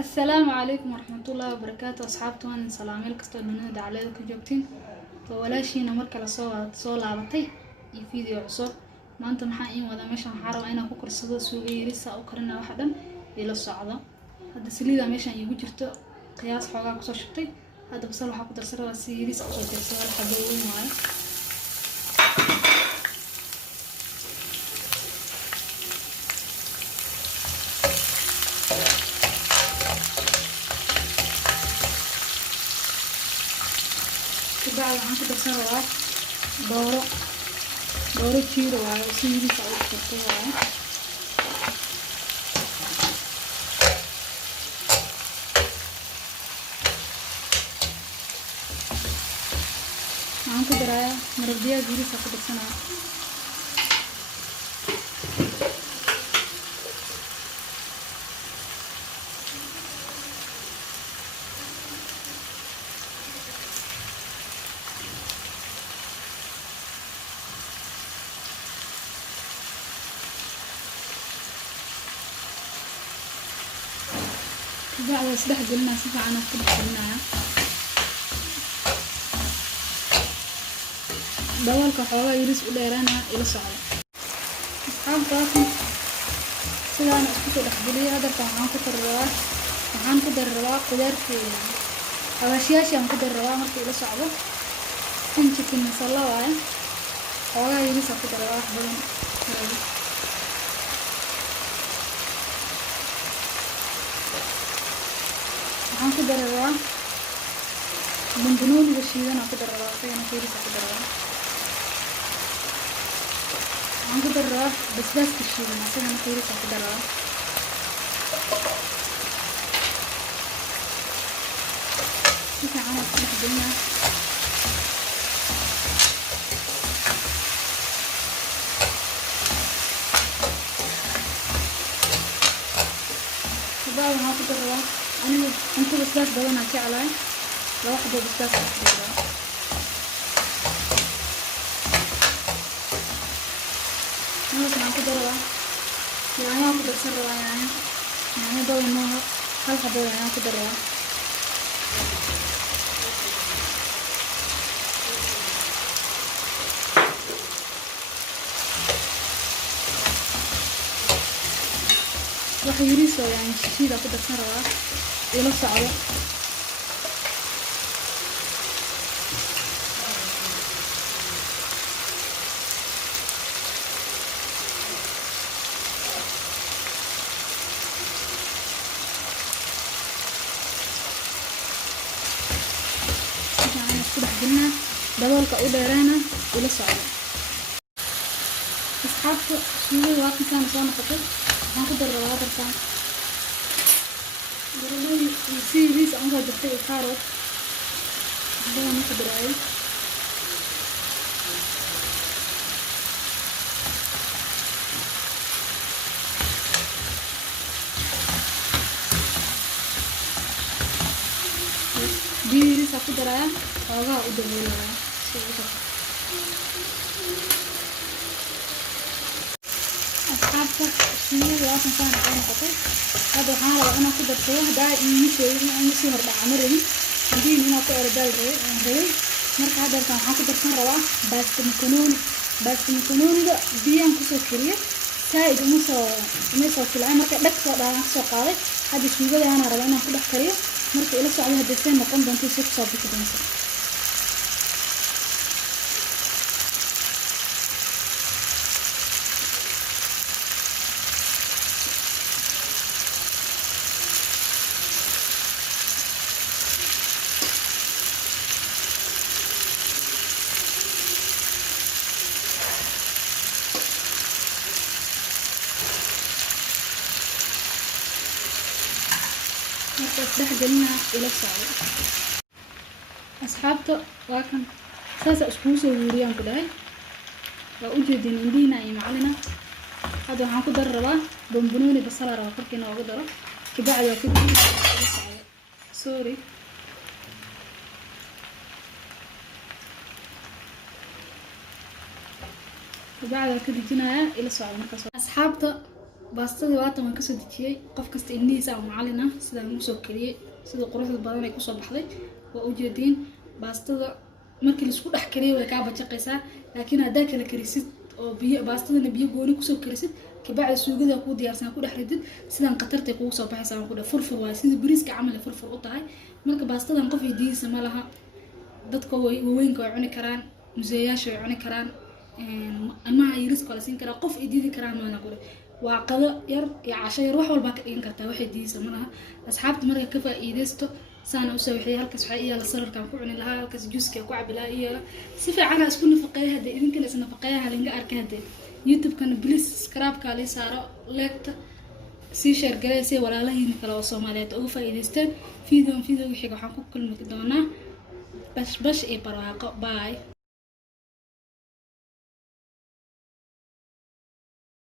السلام عليكم ورحمة الله وبركاته أصحابتي وأنا سلامي كستoo dunida dacalada ku joogtiin walaashiina marka la soo laabatay iyo video cusub maanta maxaan in wada meeshan waxaan rabaa inaan ku karsado suugo yariis u karina wax dhan ila socdo hadda saliida meeshan igu jirto qiyaas xoogaa ku soo shubtay hadda basal waxa ku darsan rabaa si yariis u soo dirsado xabbo weyn waaye بعد عن كده سنوات دورة كتير وسيدي سعود كتير عن كده رايا مرضية جيري سعود سنوات بعد أصبح قلنا سبعة أنا كل قلناها دولك حوالي يريس إليرانا إلى صعب أصحاب طاقم سلا أنا أسكت الأخبرية هذا فعان كتر الرواح وعان كتر الرواح قدر في أواشياشي عن كتر الرواح مركي إلى صعبة تنشك المصالة وعين حوالي يريس كتر الرواح بلن waxaan ku daraa bambanooni shiidan ku daraa ayaan ku daraa waxaan ku daraa basbaas shiidan asagana ku daraa si fiican u dhexgelina بعد ما ku daraa أنت بسلاس بدنا كعلاه لو واحدة بسلاس كبيرة ممكن أكو دروا يعني أكو درسروا يعني دول إنه هل حبوا يعني أكو دروا راح يريسوا يعني شيء أكو درسروا إلى صعبة يعني كده حدنا دولك أودرانا إلى صعبة أصحاب شنو الوقت كان صانع خطر هاخد الرواتب كان سيريز أنها دكتور كارو ده ما قدر أي دي لسه قدر أي أوجا أدور أصحاب شنو الوقت كان صانع خطر هذا حاله أنا كده بصراحة ده يمشي هربع عمري عندي هنا طائر دايرة هذي مرة هذا كان حاطط برسان رواح بس مكنون ده بيان كسر كريه سائد ومسا في العام مرة دك صار ده نفسه قاعد هذا الشيء ده أنا رواح أنا كده كريه مرة إلى ساعة هذا السنة مقام بنتي ست صابي كده مثلا دحجلنا إلى الصعيد أصحابته لكن ساسا أسبوع وريان كده وأوجدين عندنا أي معلنا هذا عم كده الربا بنبنوني بصلا ربا فركنا وقدره كبعد وكده سوري وبعد كده جينا إلى الصعيد مركز أصحابته باستدي waatan waan kasoo dejiyay qof kasta indhihiisa oo macalina sidaan u soo kariyay sida quruxda badan ay ku soo baxday waa u jeedin baastada markii la isku dhex kariyo way ka bajaqaysaa laakiin hadaa kala karisid oo biyo baastadana biyo gooni ku soo karisid kabacdi suugada ku diyaarsan ku dhex ridid sidaan qatartay kugu soo baxaysaa ku dhex furfur waa sida bariiska camal furfur u tahay marka baastadan qof idiisa ma laha dadka weynka way cuni karaan museeyaasha way cuni karaan ilmaha yariis kala siin kara qof ididi karaan maana ku dhex waa qado yar iyo casho yar wax walba ka dhigan kartaa waxay diisa ma laha asxaabta marka ka faa'iideysto saana u soo wixii halkaas waxa iyo la sararkan ku cuni lahaa halkaas juuska ku cabi lahaa iyo si fiican isku nafaqeeyo hadii idinkana is nafaqeeyo halinga arkay hadii YouTube kana please subscribe ka li saaro like si share garay si walaalahiin kale oo Soomaaliyeed uga faa'iideystaan video wixii waxaan ku kulmi doonaa bash iyo barwaaqo bye.